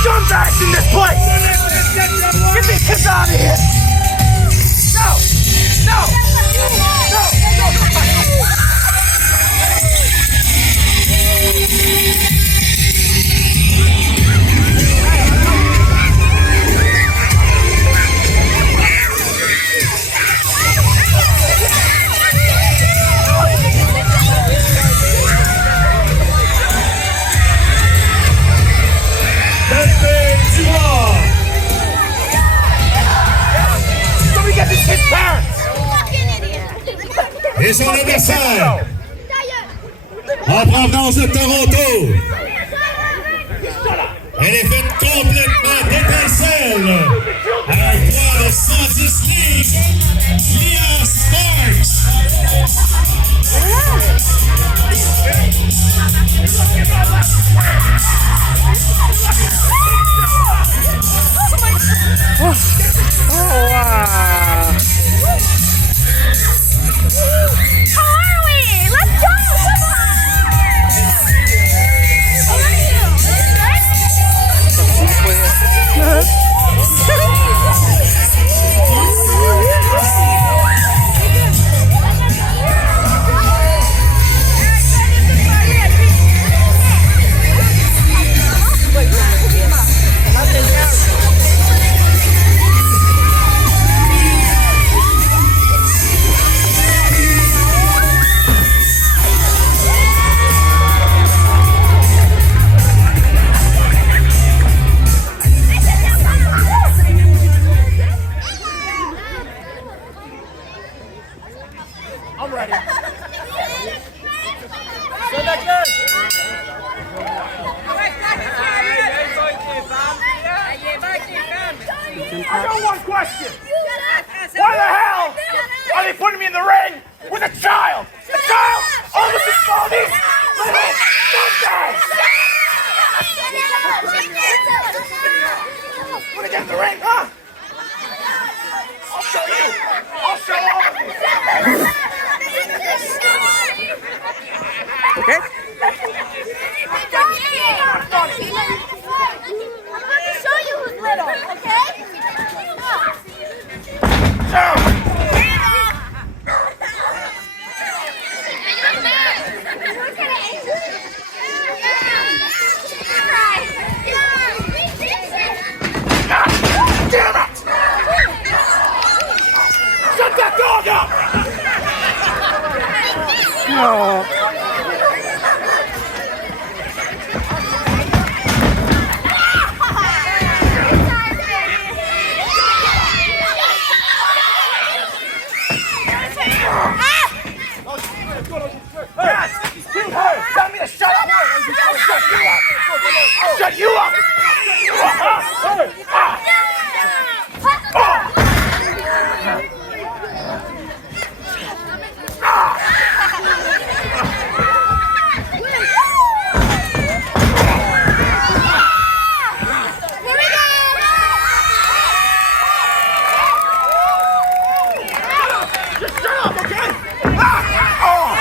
scumbags in this place! Get these kids out of here! No! No! No! Et son adversaire, en provenance de Toronto, elle est faite complètement d'étincelles, à un poids de 110 livres, Leah Sparks. Oh, wow. How are we? Let's go! Come on! How are you? I'm ready. Go back there. I got one question. Why the hell are they putting me in the ring with a child? A child almost as small as these little scumbags. Wanna get in the ring, huh? I'll show you. I'll show all of you. Okay? I'm about to show you who's little, okay? Damn it! Shut that dog up! No. Yes! Keep her! Tell me to shut up! I'll shut you up! I'll shut you up! Just shut up, okay? Oh.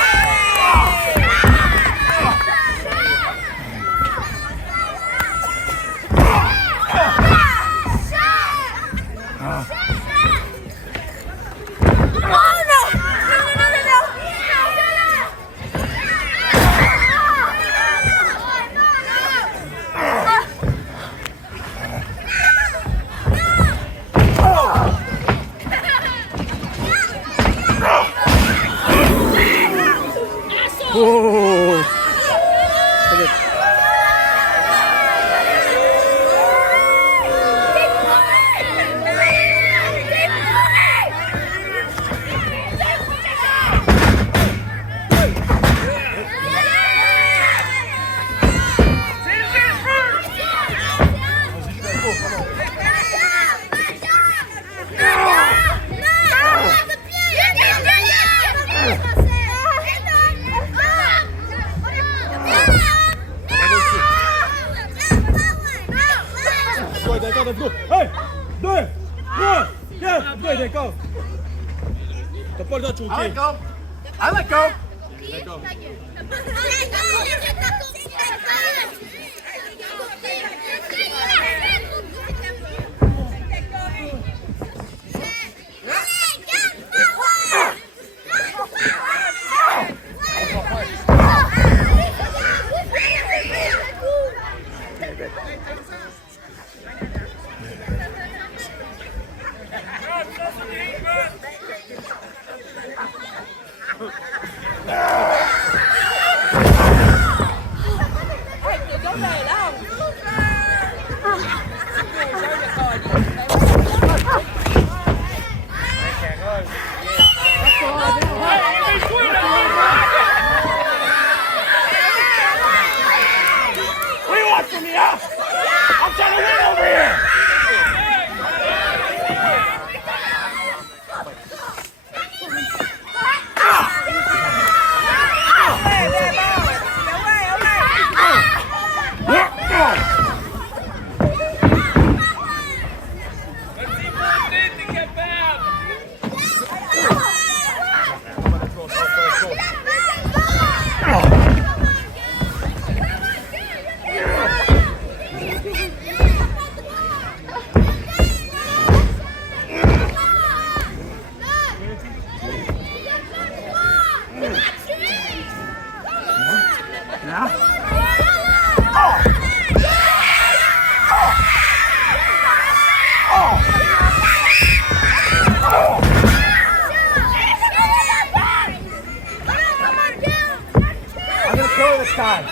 Let's go! Hey! 2, 1, 4, 3, let go! T'as pas le droit de choquer. I let go! I let go! Let go! Let go! I'm gonna kill her this time.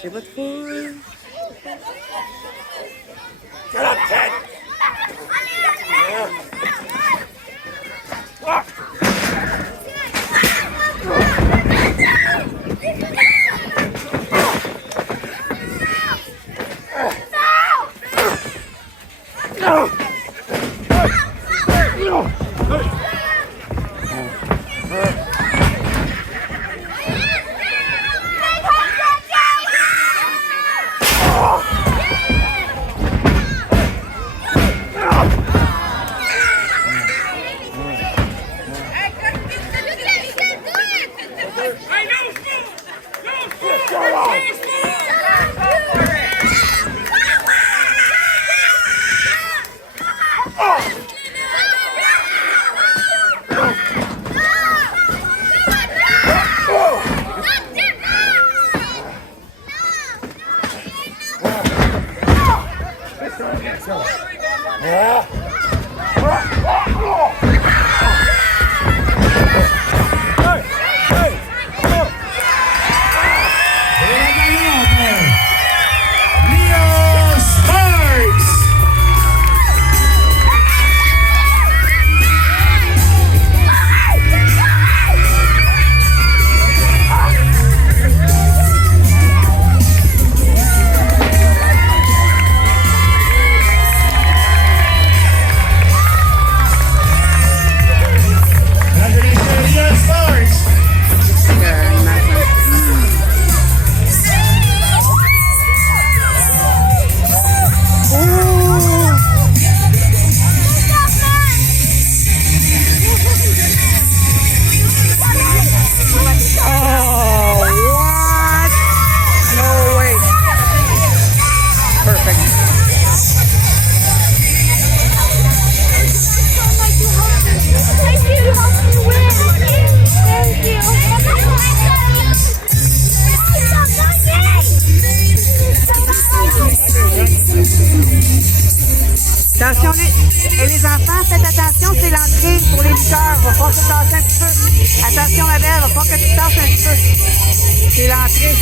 C'est pas trop. Get up, Ted! Attention les enfants, faites attention, c'est l'entrée pour les lutteurs. Va falloir que tu tasses un petit peu. Attention ma belle, va falloir que tu tasses un petit peu. C'est l'entrée.